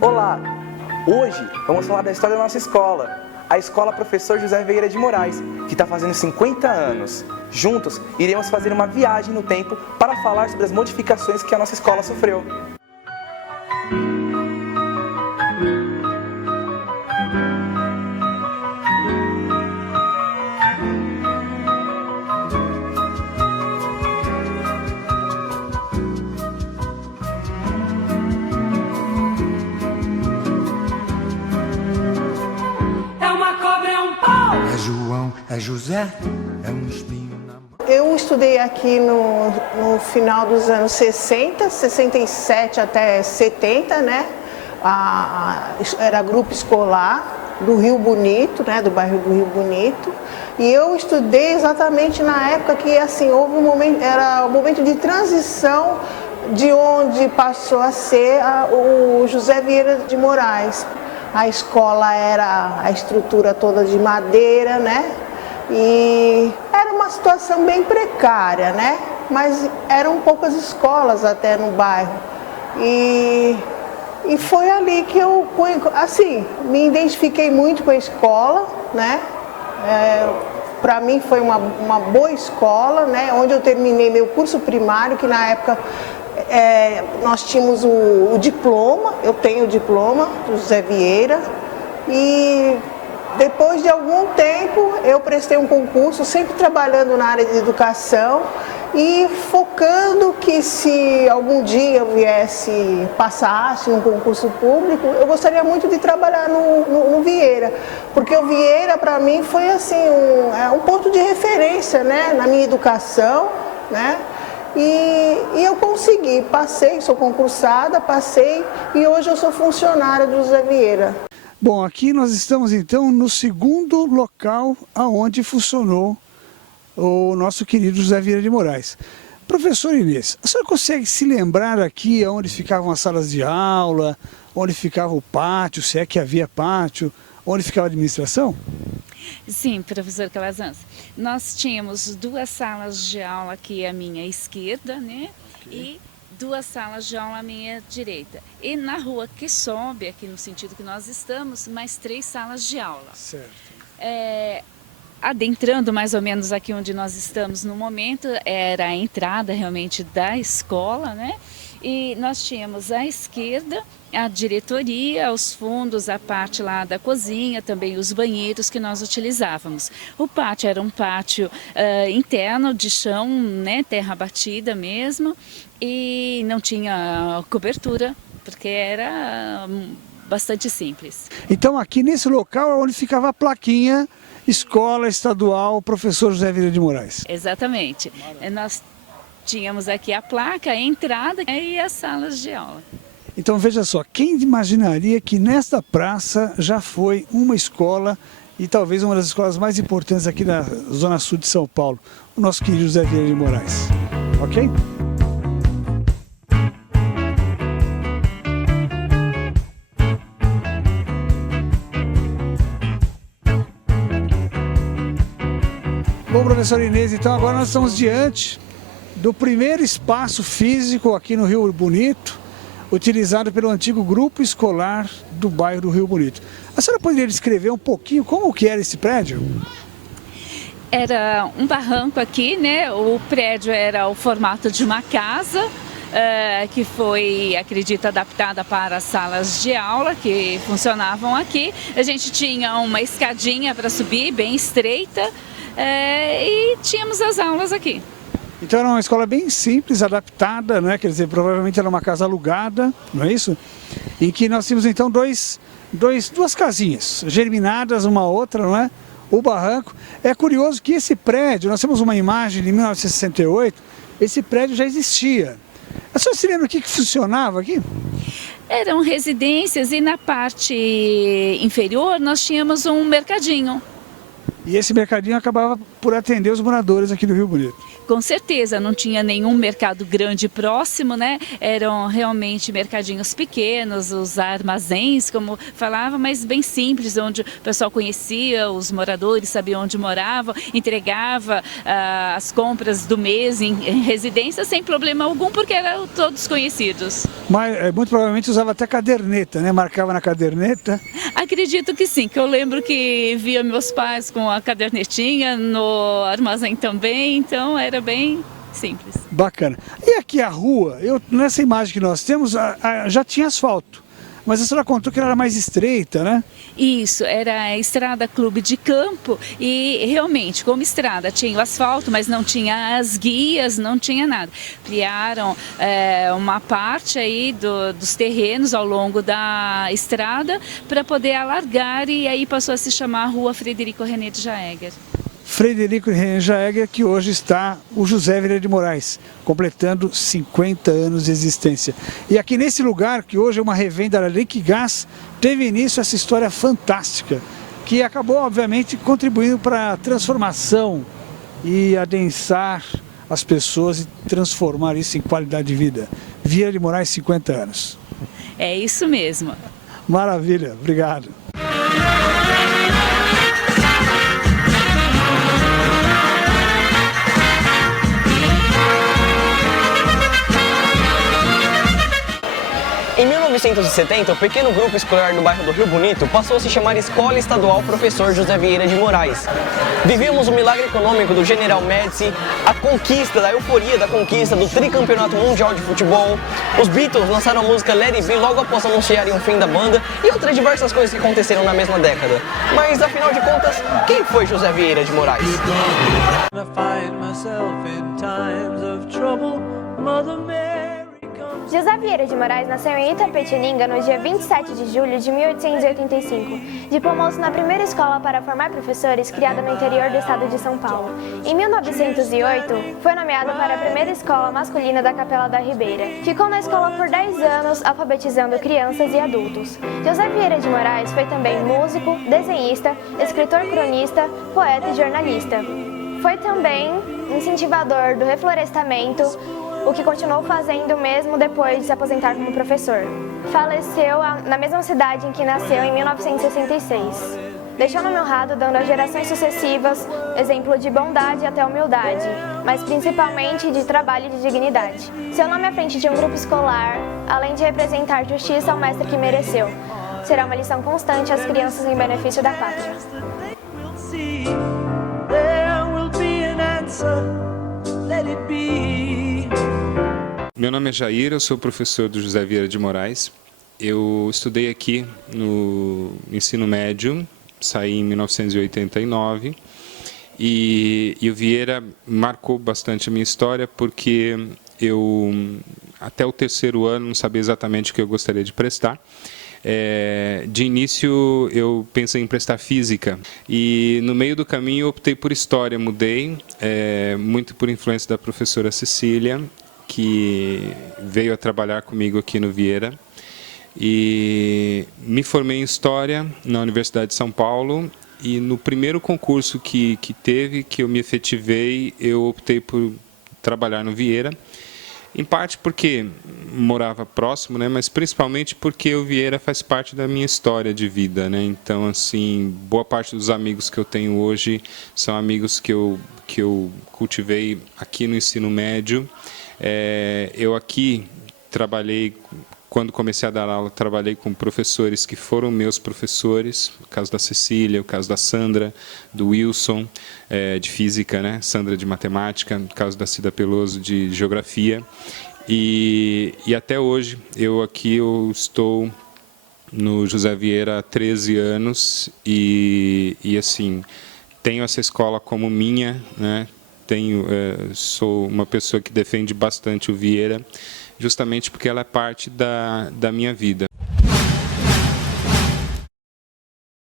Olá! Hoje vamos falar da história da nossa escola, a Escola Professor José Vieira de Moraes, que está fazendo 50 anos. Juntos, iremos fazer uma viagem no tempo para falar sobre as modificações que a nossa escola sofreu. É José, é um espinho na mão. Eu estudei aqui no final dos anos 60, 67 até 70, né? Era grupo escolar do Rio Bonito, né? Do bairro do Rio Bonito. E eu estudei exatamente na época que, assim, houve um momento, era um momento de transição de onde passou a ser o José Vieira de Moraes. A escola era a estrutura toda de madeira, né? E era uma situação bem precária, né? Mas eram poucas escolas até no bairro. E foi ali que eu, assim, me identifiquei muito com a escola, né? Para mim foi uma boa escola, né? Onde eu terminei meu curso primário, que na época nós tínhamos o diploma, eu tenho o diploma do José Vieira, e depois de algum tempo eu prestei um concurso, sempre trabalhando na área de educação e focando que se algum dia eu passasse num concurso público, eu gostaria muito de trabalhar no Vieira, porque o Vieira para mim foi assim um ponto de referência, né, na minha educação, né? E eu consegui, passei, sou concursada, passei e hoje eu sou funcionária do José Vieira. Bom, aqui nós estamos então no segundo local aonde funcionou o nosso querido José Vieira de Moraes. Professor Inês, a senhora consegue se lembrar aqui onde ficavam as salas de aula, onde ficava o pátio, se é que havia pátio, onde ficava a administração? Sim, professor Calazans. Nós tínhamos duas salas de aula aqui à minha esquerda, né? Okay. E duas salas de aula à minha direita. E na rua que sobe, aqui no sentido que nós estamos, mais 3 salas de aula. Certo. Adentrando mais ou menos aqui onde nós estamos no momento, era a entrada realmente da escola, né? E nós tínhamos à esquerda a diretoria, os fundos, a parte lá da cozinha, também os banheiros que nós utilizávamos. O pátio era um pátio interno de chão, né, terra batida mesmo, e não tinha cobertura, porque era bastante simples. Então aqui nesse local é onde ficava a plaquinha Escola Estadual Professor José Vieira de Moraes. Exatamente. Nós tínhamos aqui a placa, a entrada e as salas de aula. Então veja só, quem imaginaria que nesta praça já foi uma escola e talvez uma das escolas mais importantes aqui na Zona Sul de São Paulo, o nosso querido José Vieira de Moraes, ok? Bom, professor Inês, então agora nós estamos diante do primeiro espaço físico aqui no Rio Bonito, utilizado pelo antigo grupo escolar do bairro do Rio Bonito. A senhora poderia descrever um pouquinho como que era esse prédio? Era um barranco aqui, né? O prédio era o formato de uma casa, que foi, acredito, adaptada para as salas de aula que funcionavam aqui. A gente tinha uma escadinha para subir, bem estreita, e tínhamos as aulas aqui. Então era uma escola bem simples, adaptada, né? Quer dizer, provavelmente era uma casa alugada, não é isso? Em que nós tínhamos então duas casinhas, germinadas uma à outra, não é? O barranco. É curioso que esse prédio, nós temos uma imagem de 1968, esse prédio já existia. A senhora se lembra o que funcionava aqui? Eram residências e na parte inferior nós tínhamos um mercadinho. E esse mercadinho acabava por atender os moradores aqui do Rio Bonito. Com certeza, não tinha nenhum mercado grande próximo, né? Eram realmente mercadinhos pequenos, os armazéns, como falava, mas bem simples, onde o pessoal conhecia, os moradores sabiam onde moravam, entregava as compras do mês em residência sem problema algum, porque eram todos conhecidos. Mas muito provavelmente usava até caderneta, né? Marcava na caderneta. Acredito que sim, que eu lembro que via meus pais com a cadernetinha no armazém também, então era bem simples. Bacana. E aqui a rua, nessa imagem que nós temos, já tinha asfalto, mas a senhora contou que ela era mais estreita, né? Isso, era a estrada Clube de Campo e realmente, como estrada, tinha o asfalto, mas não tinha as guias, não tinha nada. Criaram uma parte aí dos terrenos ao longo da estrada para poder alargar e aí passou a se chamar Rua Frederico René de Jaeger. Frederico René Jaeger, que hoje está o José Vieira de Moraes, completando 50 anos de existência. E aqui nesse lugar, que hoje é uma revenda da Liquigás, teve início essa história fantástica, que acabou, obviamente, contribuindo para a transformação e adensar as pessoas e transformar isso em qualidade de vida. Vieira de Moraes, 50 anos. É isso mesmo. Maravilha, obrigado. Em 1970, o pequeno grupo escolar do bairro do Rio Bonito passou a se chamar Escola Estadual Professor José Vieira de Moraes. Vivíamos o milagre econômico do General Médici, a conquista, a euforia da conquista do tricampeonato mundial de futebol. Os Beatles lançaram a música Let It Be logo após anunciarem o fim da banda e outras diversas coisas que aconteceram na mesma década. Mas, afinal de contas, quem foi José Vieira de Moraes? José Vieira de Moraes nasceu em Itapetininga no dia 27 de julho de 1885. Diplomou-se na primeira escola para formar professores criada no interior do estado de São Paulo. Em 1908, foi nomeado para a primeira escola masculina da Capela da Ribeira. Ficou na escola por 10 anos, alfabetizando crianças e adultos. José Vieira de Moraes foi também músico, desenhista, escritor cronista, poeta e jornalista. Foi também incentivador do reflorestamento, o que continuou fazendo mesmo depois de se aposentar como professor. Faleceu na mesma cidade em que nasceu em 1966. Deixou nome honrado, dando às gerações sucessivas exemplo de bondade até humildade, mas principalmente de trabalho e de dignidade. Seu nome à frente de um grupo escolar, além de representar justiça ao mestre que mereceu, será uma lição constante às crianças em benefício da pátria. Meu nome é Jair, eu sou professor do José Vieira de Moraes. Eu estudei aqui no ensino médio, saí em 1989 e o Vieira marcou bastante a minha história porque eu, até o terceiro ano, não sabia exatamente o que eu gostaria de prestar. De início eu pensei em prestar física e no meio do caminho eu optei por história, mudei, muito por influência da professora Cecília, que veio a trabalhar comigo aqui no Vieira, e me formei em História na Universidade de São Paulo, e no primeiro concurso que teve, que eu me efetivei, eu optei por trabalhar no Vieira, em parte porque morava próximo, né, mas principalmente porque o Vieira faz parte da minha história de vida, né? Então, assim, boa parte dos amigos que eu tenho hoje são amigos que eu cultivei aqui no ensino médio. Eu aqui trabalhei, quando comecei a dar aula, trabalhei com professores que foram meus professores, o caso da Cecília, o caso da Sandra, do Wilson, de física, né? Sandra de matemática, o caso da Cida Peloso de geografia. E até hoje, eu estou no José Vieira há 13 anos e assim, tenho essa escola como minha, né? Sou uma pessoa que defende bastante o Vieira, justamente porque ela é parte da minha vida.